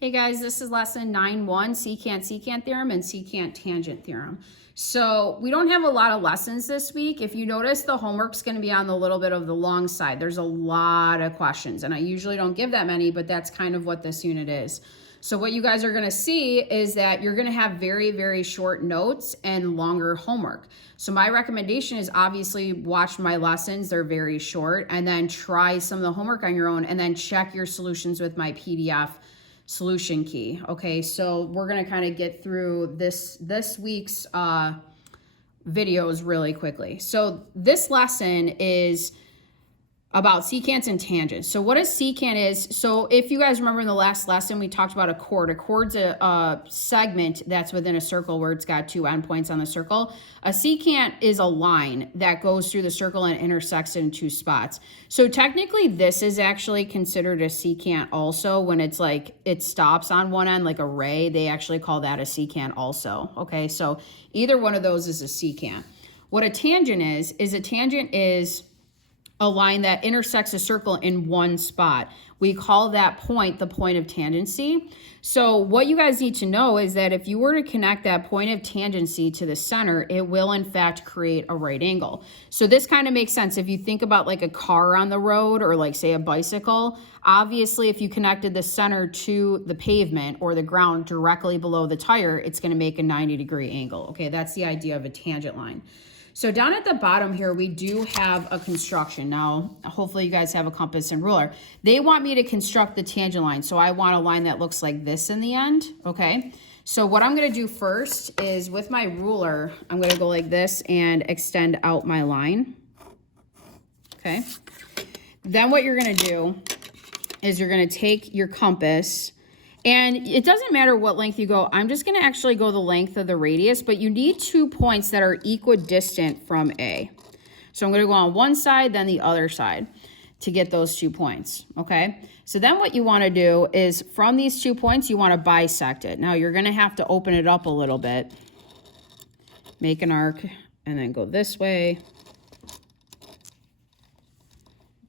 Hey guys, this is lesson 9.1, secant-secant theorem and secant-tangent theorem. So we don't have a lot of lessons this week. If you notice, the homework's going to be on the little bit of the long side. There's a lot of questions, and I usually don't give that many, but that's kind of what this unit is. So what you guys are going to see is that you're going to have very, very short notes and longer homework. So my recommendation is obviously watch my lessons. They're very short, and then try some of the homework on your own, and then check your solutions with my PDF solution key. Okay, so we're going to kind of get through this week's videos really quickly. So this lesson is about secants and tangents. So what a secant is, so if you guys remember in the last lesson, we talked about a chord. A chord's a segment that's within a circle where it's got two endpoints on the circle. A secant is a line that goes through the circle and intersects in two spots. So technically this is actually considered a secant also when it's like it stops on one end like a ray. They actually call that a secant also. Okay, so either one of those is a secant. What a tangent is a tangent is a line that intersects a circle in one spot. We call that point the point of tangency. So what you guys need to know is that if you were to connect that point of tangency to the center, it will in fact create a right angle. So this kind of makes sense. If you think about like a car on the road or like say a bicycle, obviously if you connected the center to the pavement or the ground directly below the tire, it's going to make a 90-degree angle. Okay, that's the idea of a tangent line. So down at the bottom here, we do have a construction. Now, hopefully you guys have a compass and ruler. They want me to construct the tangent line. So I want a line that looks like this in the end, okay? So what I'm gonna do first is with my ruler, I'm gonna go like this and extend out my line, okay? Then what you're gonna do is you're gonna take your compass, and it doesn't matter what length you go. I'm just going to actually go the length of the radius, but you need 2 points that are equidistant from A. So I'm going to go on one side, then the other side to get those 2 points, okay? So then what you want to do is from these 2 points, you want to bisect it. Now you're going to have to open it up a little bit, make an arc, and then go this way,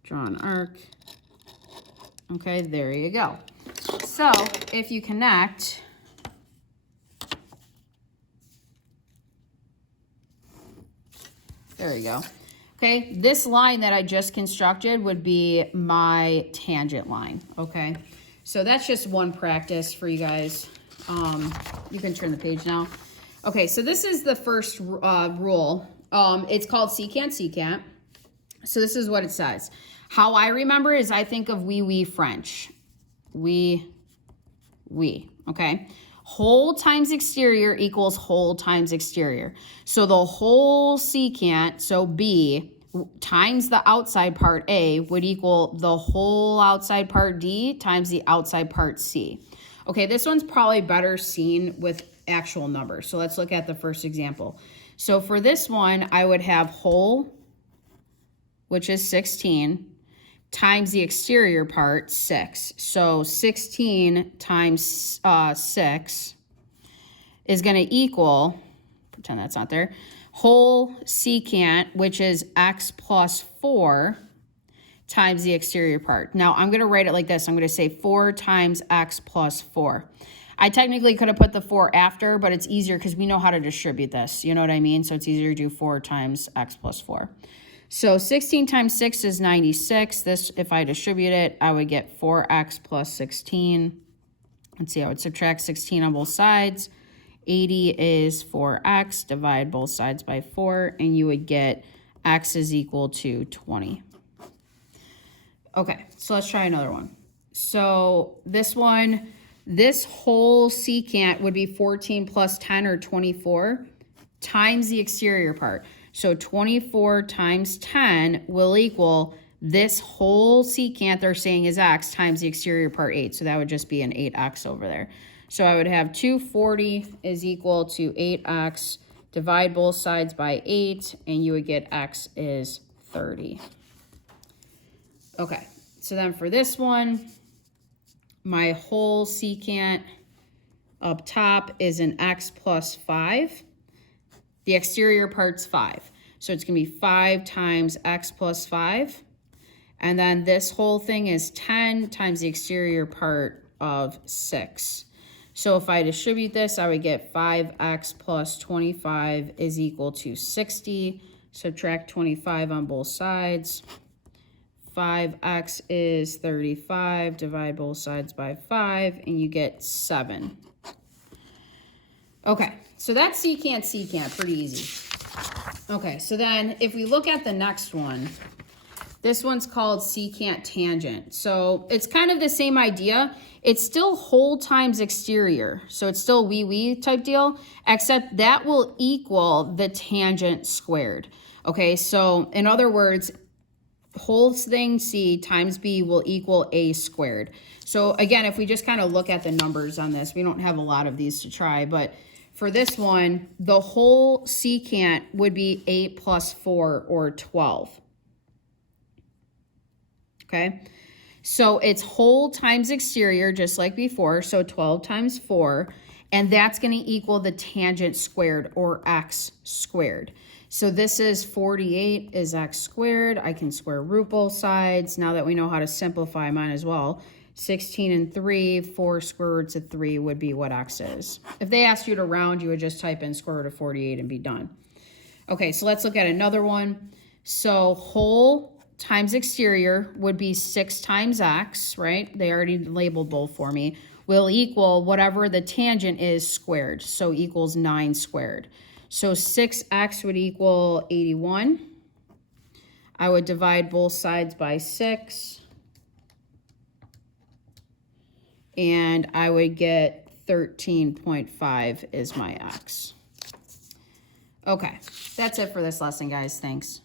draw an arc. Okay, there you go. So if you connect, there you go. Okay, this line that I just constructed would be my tangent line. Okay, so that's just one practice for you guys. You can turn the page now. Okay, so this is the first rule. It's called secant-secant. So this is what it says. How I remember is I think of oui French. Oui, okay? Whole times exterior equals whole times exterior. So the whole secant, so B, times the outside part A would equal the whole outside part D times the outside part C. Okay, this one's probably better seen with actual numbers. So let's look at the first example. So for this one, I would have whole, which is 16, times the exterior part, 6. So 16 times 6 is going to equal, pretend that's not there, whole secant, which is x plus 4 times the exterior part. Now I'm going to write it like this. I'm going to say 4 times x plus 4. I technically could have put the 4 after, but it's easier because we know how to distribute this. You know what I mean? So it's easier to do 4 times x plus 4. So 16 times 6 is 96. This, if I distribute it, I would get 4x plus 16. Let's see, I would subtract 16 on both sides. 80 is 4x, divide both sides by 4, and you would get x is equal to 20. Okay, so let's try another one. So this one, this whole secant would be 14 plus 10 or 24 times the exterior part. So 24 times 10 will equal this whole secant they're saying is x times the exterior part 8. So that would just be an 8x over there. So I would have 240 is equal to 8x, divide both sides by 8, and you would get x is 30. Okay, so then for this one, my whole secant up top is an x plus 5. The exterior part's 5. So it's going to be 5 times x plus 5. And then this whole thing is 10 times the exterior part of 6. So if I distribute this, I would get 5x plus 25 is equal to 60. Subtract 25 on both sides. 5x is 35. Divide both sides by 5, and you get 7. Okay, so that's secant, pretty easy. Okay, so then if we look at the next one, this one's called secant-tangent. So it's kind of the same idea. It's still whole times exterior. So it's still wee type deal, except that will equal the tangent squared. Okay, so in other words, whole thing C times B will equal A squared. So again, if we just kind of look at the numbers on this, we don't have a lot of these to try, but for this one, the whole secant would be 8 plus 4 or 12. Okay, so it's whole times exterior, just like before, so 12 times 4, and that's going to equal the tangent squared, or x squared. So this is 48 is x squared. I can square root both sides. Now that we know how to simplify, mine as well. 16 and 3, 4 square roots of 3 would be what x is. If they asked you to round, you would just type in square root of 48 and be done. Okay, so let's look at another one. So whole times exterior would be 6 times x, right? They already labeled both for me, will equal whatever the tangent is squared, so equals 9 squared. So 6x would equal 81. I would divide both sides by 6, and I would get 13.5 is my x. Okay, that's it for this lesson, guys. Thanks.